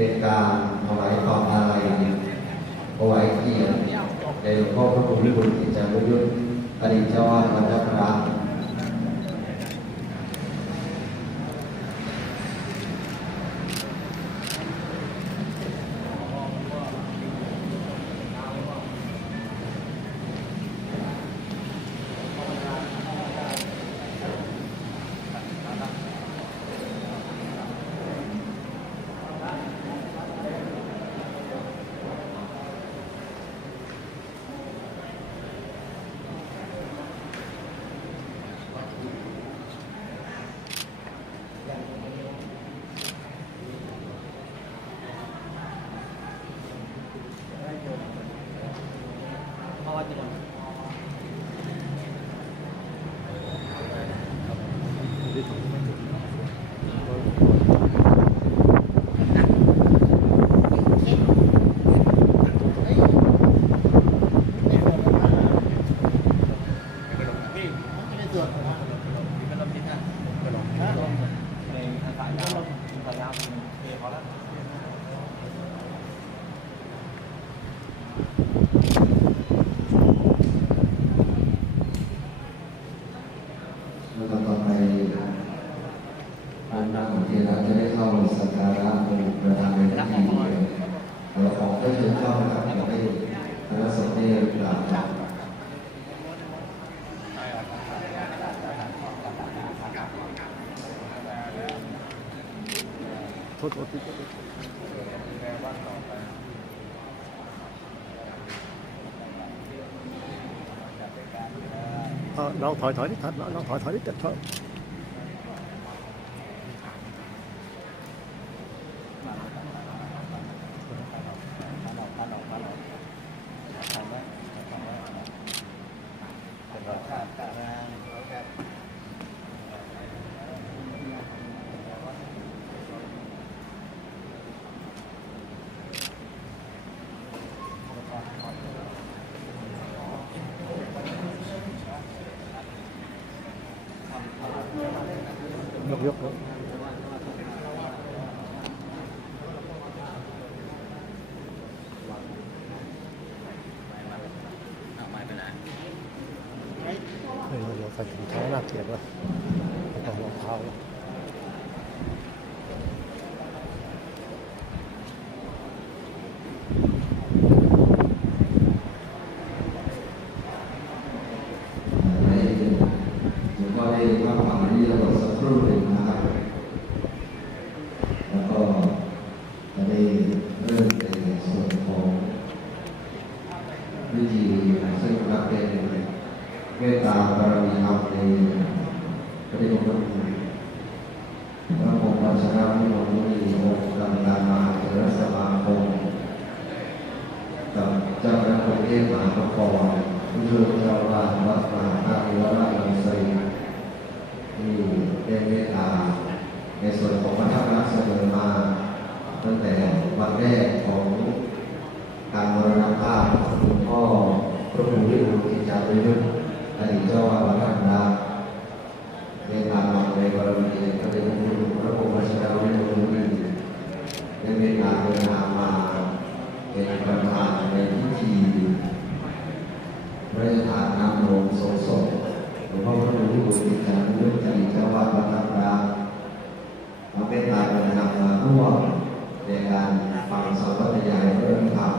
เป็นการถวายความอาลัยถวายเกียรติในหลวงพ่อพระครูวิบูลกิจจารุยุทธอดีตเจ้าวาดวัดพระพระ แล้วก็ต่อไปทางนักของเทระจะได้เข้าสักการะองค์ประธานในพิธีเราขอได้เชิญเข้านะครับขอให้คณะสงฆ์ได้กราบครับ โทษทษโทษโทษเอาน้องถอยถอยนิดทัดลองถอยถอยนิดเดียวเถอะยกยกยกเฮ้ยเราใส่ถุงเท้าหน้าเกลียดวะไม่ต้องรองเท้าแล้ว ให้หลวงพ่อได้รับฟังที่เราสักครู่หนึ่งนะครับ แล้วก็จะได้เริ่มในส่วนของวิธีซึ่งรับเป็นเมตตาบารมีธรรมในพระเดชพระคุณพระองค์รัชกาลที่หกนี้องค์กรรมการมหาเถรสมาคม กับเจ้าคณะกรุงเทพมหานครผู้ช่วยเจ้าอาวาสวัดมหาธาตุวราชลังสีที่ได้เมตตาในส่วนของวัฒนธรรมเสนอมา ตั้งแต่วันแรกของการมรณภาพของหลวงพ่อพระครูวิบู ลย์กิจจารุยุทธ์อดีตเจ้าอาวาสวัดธรรมดาในการนำในบารมีพระเดชพระคุณพระองค์รัชกาลที่หกนี้ได้เมตตาเดินทางมาเป็นประธานในพิธีพระราชทานน้ำนมทรงศพหลวงพ่อพระครูวิบูลย์กิจจารุยุทธอดีตเจ้าวาดวัดตังรามมาเป็นตาเป็นนำมาร่วมในการฟังสอนวัตยายเรื่องธรรม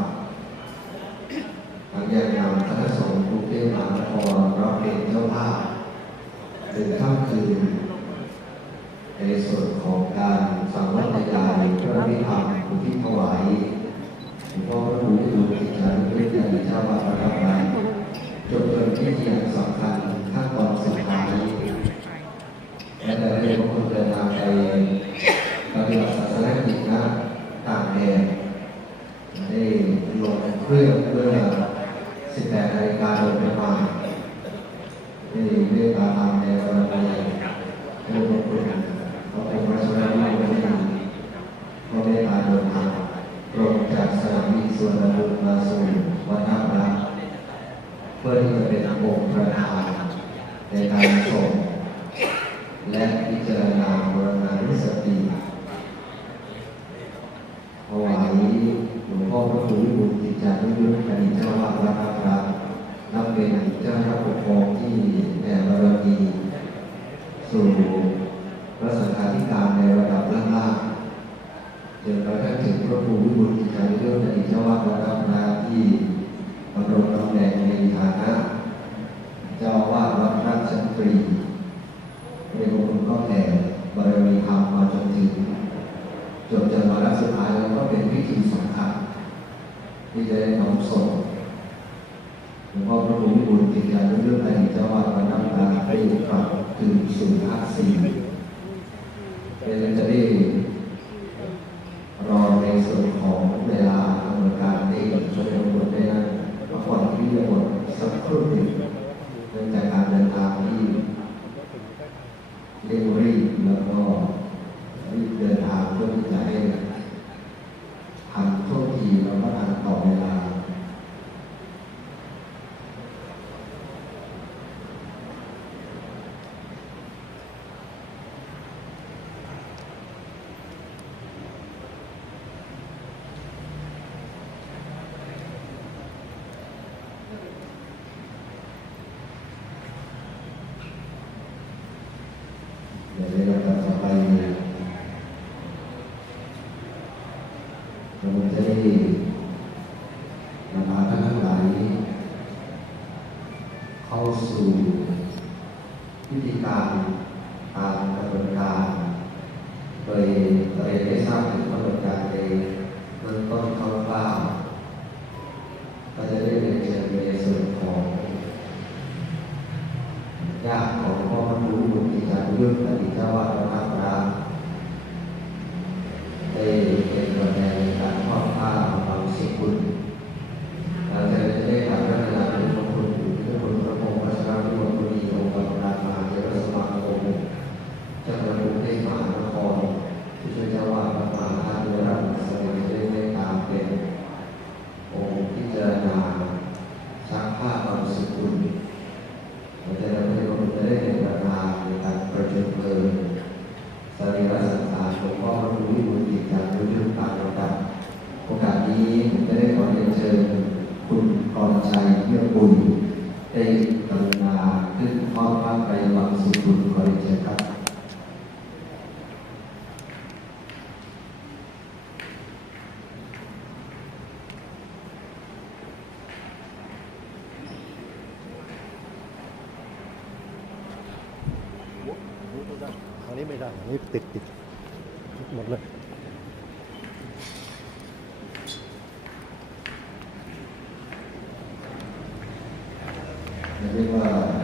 ทางแยกนำคณะสงฆ์ เทพมหานครรับเป็นเจ้าภาพถึงค่ำคืนในส่วนของการสังวัตยายพระพิธรรมผู้ที่ถวายหลวงพ่อพระครูวิบูลย์กิจจารุยุทธอดีตเจ้าวาดวัดพระพรามจนเป็นพิธีอันสำคัญขั้นตอนสุดท้ายและได้เรียกว่าคนเดินทางไปปฏิบัติศาสนกิจนะต่างแดนได้ลงเครื่องเพื่อ18นาฬิกาโดยประมาณได้เรียกการทำในวันนี้ให้ลงคุณขอบคุณพระสวัสดีวันนี้ก็ได้พาเดินทางตรงจากสนามบินสุวรรณภูมิมาสู่วัดท่าพระ เพื่อที่จะเป็นองค์ประธานในการส่งและพิจารณาบรณาธิสติเพราะ พ่อพระ ครูวิบูลกิจจานุยุทธอดีตเจ้าอาวาสวัดนาครานับเป็นเจ้าพระปกครองที่แผ่บารมีสู่พระสังฆาธิการในระดับล่างๆจนกระทั่งถึงพระครูวิบูลกิจจานุยุทธอดีตเจ้าอาวาสวัดนาคราที่ดำรงตำแหน่งในฐานะเจ้าอาวาสวัดราชบุรีในองค์ก็แผ่บารมีธรรมมาจนถึงจนจนวาระสุดท้ายแล้วก็เป็นพิธีสำคัญ ที่จะได้น้อมส่งหลวงพ่อพระครูวิบูลย์กิจการเรื่องอดีตเจ้าวาดวัดน้ำตาไปกลับคืนสู่ภาคสี่เป็นจะได้รอในส่วนของเวลากำหนดการในช่วงบทได้นั้นพักผ่อนที่จะหมดสักครู่หนึ่งเนื่องจากการเดินทางที่เร่งรีบแล้วก็ รีบเดินทางเพื่อที่จะให้ทันโทษทีแล้วก็ทันต่อเวลา เดี๋ยวในลำดับต่อไป เราจะได้นำพาท่านทั้งหลายเข้าสู่พิธีการตามกระบวนการ โดยเราเรียนได้ทราบถึงกระบวนการในเบื้องต้นคร่าวๆก็จะได้เรียนเชิญในส่วนของ ญาติของพ่อพระครูบุญกิจารุยุทธอดีตเจ้าวาดวัดนาคราได้เป็นตัวแทนในการมอบผ้าบางสิบุญเราจะได้ทำพระนาเป็นพระคุณอยู่ที่คุณพระพงศ์วัชรวิมลบุรีองค์การมหาเทรสมาคมเจ้าพระคุณเทศมหานครที่ช่วยเจ้าวาดวัดมหาธาตุรัตนสมัยได้ได้ตามเป็นองค์พิจารณาชักผ้าบางสิบุญ เราจะได้ไม่รู้จะได้เป็นประธานในการประชุมเพลิงสรีระสังขารหลวงพ่อพระครูวิบูลย์กิจการยุทธตามลำดับโอกาสนี้ผมจะได้ขอเรียนเชิญคุณกรชัยเยี่ยมบุญได้กรุณาขึ้นทอดผ้าไตรวังสุขุนขอเรียนเชิญครับ อั นนี้ไม่ได้อันนี้ติดติดติดหมดเลยเรียกว่า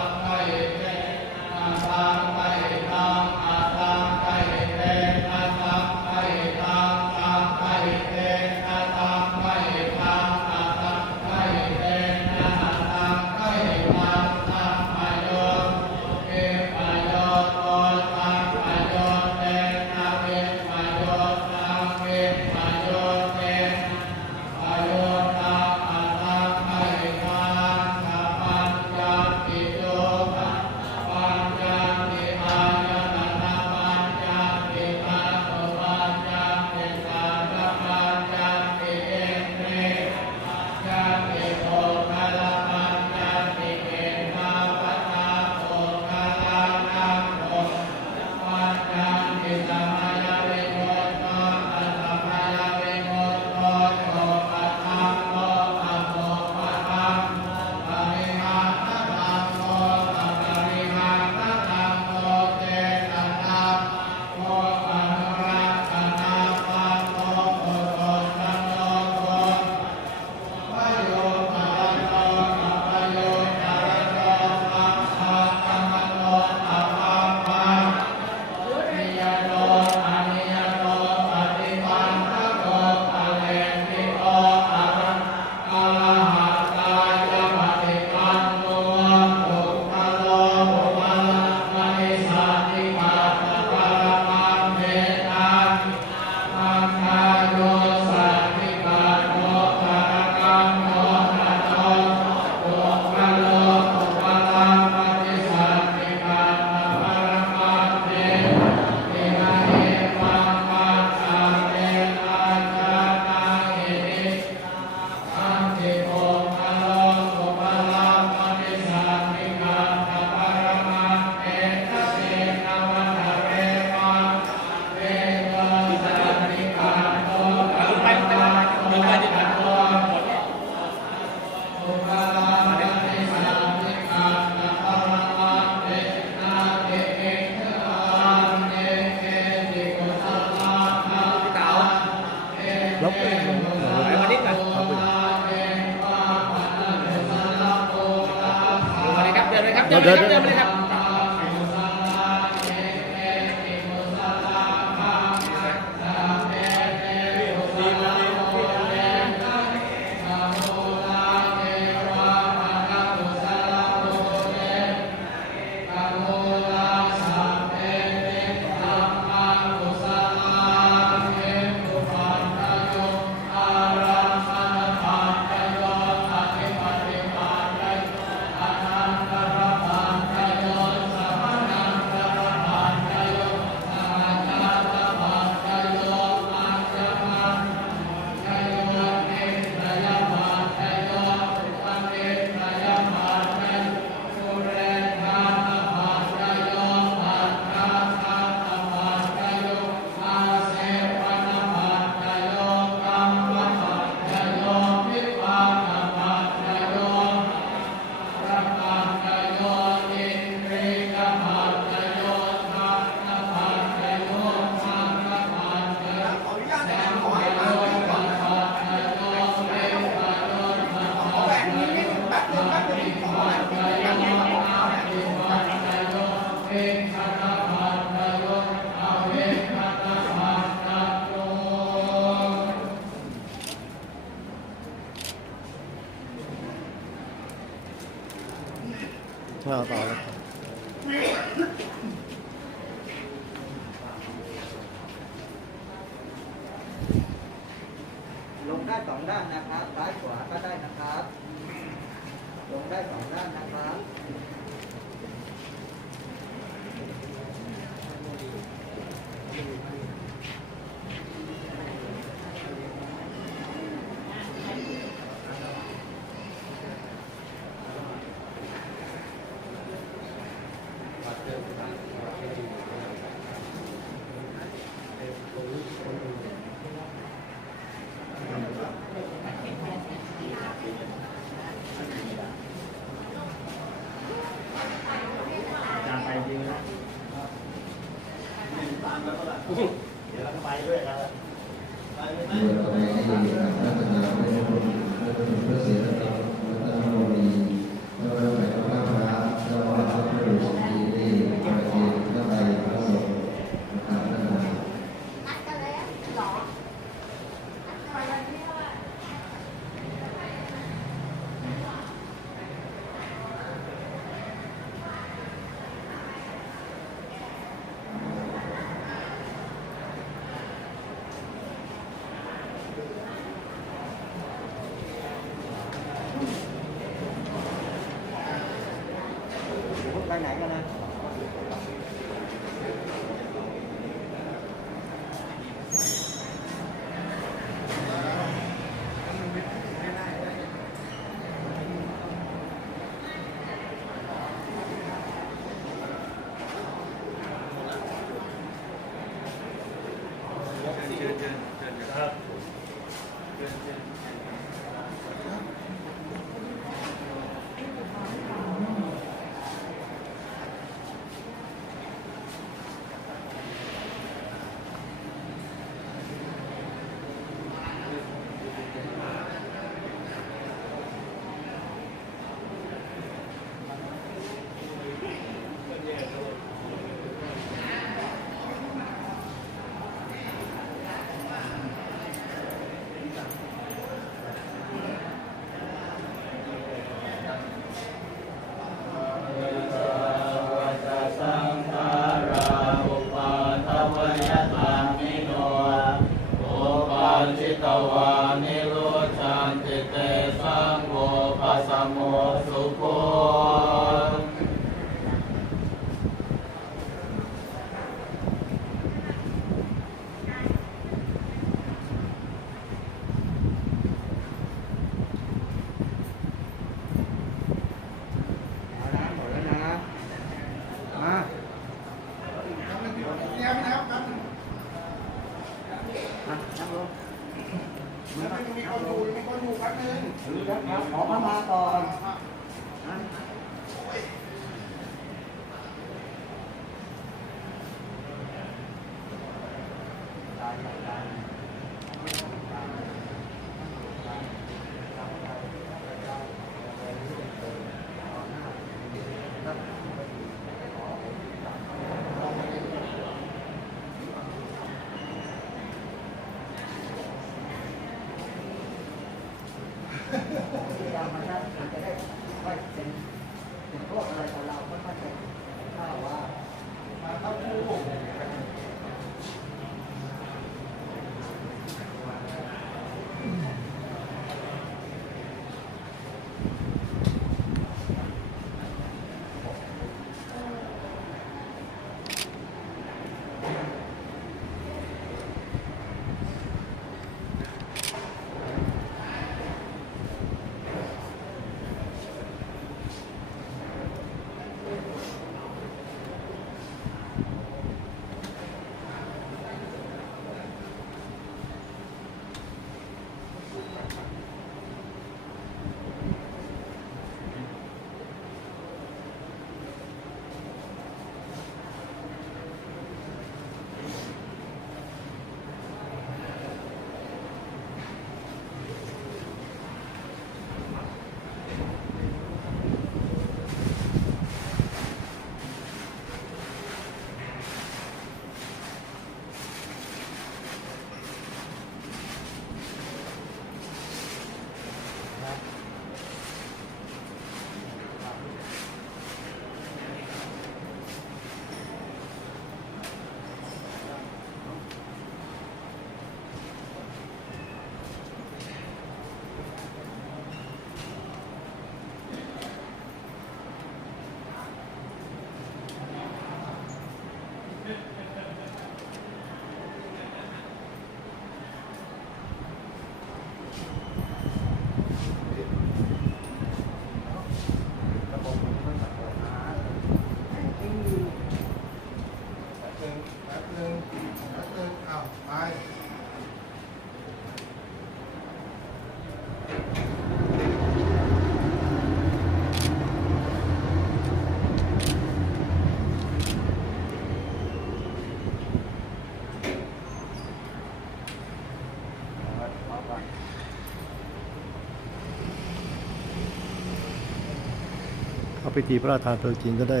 าพิธีพระราชทานเพลิงจริงก็ได้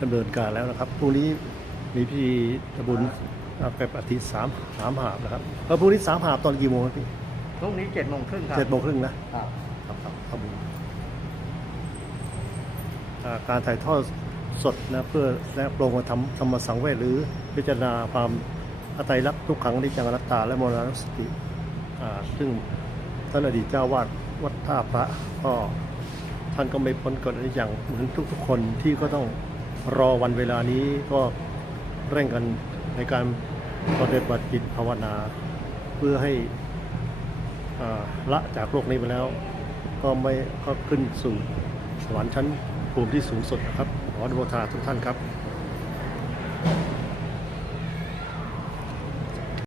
ดำเนินการแล้วนะครับพรุ่งนี้มีพิธีทำบุญเก็บอาทิตย์สามสามหาบนะครับแล้วพรุ่งนี้สามหาบตอนกี่โมงครับพี่พรุ่งนี้เจ็ดโมงครึ่งครับเจ็ดโมงครึ่งนะครับครับครับทำบุญอ่าการถ่ายทอดสดนะเพื่อและโปรงมาทำธรรมสังเวชหรือพิจารณาความอไตรลักษณ์ทุกขังนิจจังอนัตตาและมรณสติอ่าซึ่งท่านอดีตเจ้าวาดวัดท่าพระก็ ท่านก็ไม่พ้นกฎอย่างเหมือนทุกๆ คนที่ก็ต้องรอวันเวลานี้ก็เร่งกันในการปฏิบัติจิตภาวนา เพื่อให้ละจากโลกนี้ไปแล้ว ก็ไม่ก็ขึ้นสู่สวรรค์ชั้นภูมิที่สูงสุดนะครับขออนุโมทนาทุกท่านครับ